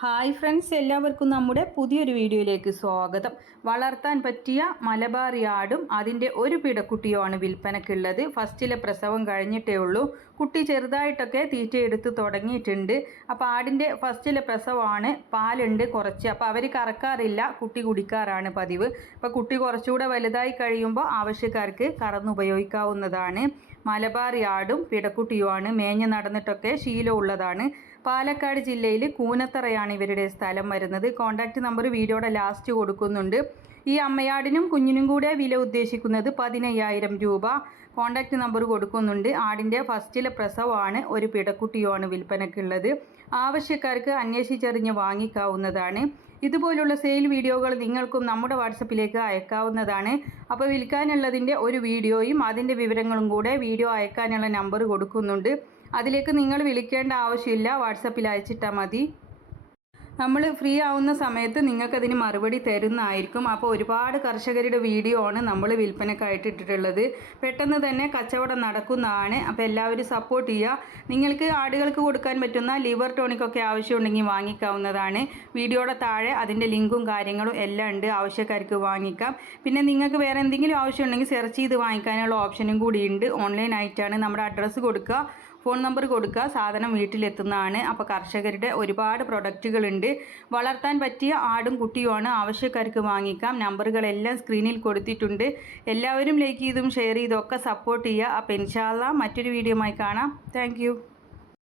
Hi friends എല്ലാവർക്കും നമ്മുടെ പുതിയൊരു വീഡിയോയിലേക്ക് സ്വാഗതം. വളർത്താൻ പറ്റിയ മലബാർ യാടും അതിന്റെ ഒരു പിടക്കുട്ടിയുമാണ് വിൽപ്പനക്കുള്ളത് ഫസ്റ്റിലെ പ്രസവം കഴിഞ്ഞിട്ടേ ഉള്ളൂ. കുട്ടി ചെറുതായിട്ടൊക്കെ തീറ്റയെടുത്ത് തുടങ്ങിയിട്ടുണ്ട്. അപ്പോൾ ആടിന്റെ ഫസ്റ്റിലെ പ്രസവമാണ്. പാലുണ്ട് കുറച്ച്. അപ്പോൾ അവർ കറക്കാറില്ല. കുട്ടി കുടിക്കാറാണ് പതിവ്. അപ്പോൾ കുട്ടി കുറച്ചുകൂടെ വലുതായി കഴിയുമ്പോൾ ആവശ്യക്കാർക്ക് കറന്നുപയോഗിക്കാവുന്നതാണ്. മലബാർ യാടും പിടക്കുട്ടിയുമാണ്. മേഞ്ഞ് നടന്നിട്ടൊക്കെ ശീലമുള്ളതാണ് പാലക്കാട് ജില്ലയിൽ കൂനത്തറയാണ് ഇവരുടെ സ്ഥലം വരുന്നത്. കോൺടാക്റ്റ് നമ്പർ വീഡിയോയുടെ ലാസ്റ്റ് കൊടുക്കുന്നുണ്ട്. ഈ അമ്മയാടിനും കുഞ്ഞിനും കൂടെ വില ഉദ്ദേശിക്കുന്നത് പതിനയ്യായിരം രൂപ. കോൺടാക്റ്റ് നമ്പർ കൊടുക്കുന്നുണ്ട്. ആടിന്റെ ഫസ്റ്റിലെ പ്രസവമാണ് ഒരു പിടക്കുട്ടിയുമാണ് വിൽപ്പനക്കുള്ളത്. ആവശ്യക്കാർക്ക് അന്വേഷിച്ചറിഞ്ഞ് വാങ്ങിക്കാവുന്നതാണ്. ഇതുപോലുള്ള സെയിൽ വീഡിയോകൾ നിങ്ങൾക്കും നമ്മുടെ വാട്സപ്പിലേക്ക് അയക്കാവുന്നതാണ്. അപ്പോൾ വിൽക്കാനുള്ളതിന്റെ ഒരു വീഡിയോയും അതിന്റെ വിവരങ്ങളും കൂടെ വീഡിയോ അയക്കാനുള്ള നമ്പർ കൊടുക്കുന്നുണ്ട്. അതിലേക്ക് നിങ്ങൾ വിളിക്കേണ്ട ആവശ്യമില്ല. വാട്സപ്പിൽ അയച്ചിട്ടാൽ മതി. നമ്മൾ ഫ്രീ ആവുന്ന സമയത്ത് നിങ്ങൾക്കതിന് മറുപടി തരുന്നതായിരിക്കും. അപ്പോൾ ഒരുപാട് കർഷകരുടെ വീഡിയോ ആണ് നമ്മൾ വിൽപ്പനക്കായിട്ട് ഇട്ടിട്ടുള്ളത്. പെട്ടെന്ന് തന്നെ കച്ചവടം നടക്കുന്നതാണ്. അപ്പോൾ എല്ലാവരും സപ്പോർട്ട് ചെയ്യുക. നിങ്ങൾക്ക് ആടുകൾക്ക് കൊടുക്കാൻ പറ്റുന്ന ലിവർ ടോണിക്കൊക്കെ ആവശ്യമുണ്ടെങ്കിൽ വാങ്ങിക്കാവുന്നതാണ്. വീഡിയോയുടെ താഴെ അതിന്റെ ലിങ്കും കാര്യങ്ങളും എല്ലാം ഉണ്ട്. ആവശ്യക്കാർക്ക് വാങ്ങിക്കാം. പിന്നെ നിങ്ങൾക്ക് വേറെ എന്തെങ്കിലും ആവശ്യമുണ്ടെങ്കിൽ സെർച്ച് ചെയ്ത് വാങ്ങിക്കാനുള്ള ഓപ്ഷനും കൂടി ഉണ്ട്. ഓൺലൈനായിട്ടാണ് നമ്മുടെ അഡ്രസ്സ് കൊടുക്കുക. ഫോൺ നമ്പർ കൊടുക്കുക. സാധനം വീട്ടിലെത്തുന്നതാണ്. അപ്പോൾ കർഷകരുടെ ഒരുപാട് പ്രൊഡക്റ്റുകളുണ്ട്. വളർത്താൻ പറ്റിയ ആടും കുട്ടിയുമാണ്. ആവശ്യക്കാർക്ക് വാങ്ങിക്കാം. നമ്പറുകളെല്ലാം സ്ക്രീനിൽ കൊടുത്തിട്ടുണ്ട്. എല്ലാവരും ലൈക്ക് ചെയ്തും ഷെയർ ചെയ്തും ഒക്കെ സപ്പോർട്ട് ചെയ്യുക. അപ്പോൾ ഇൻഷാല്ല മറ്റൊരു വീഡിയോ ആയി കാണാം. താങ്ക്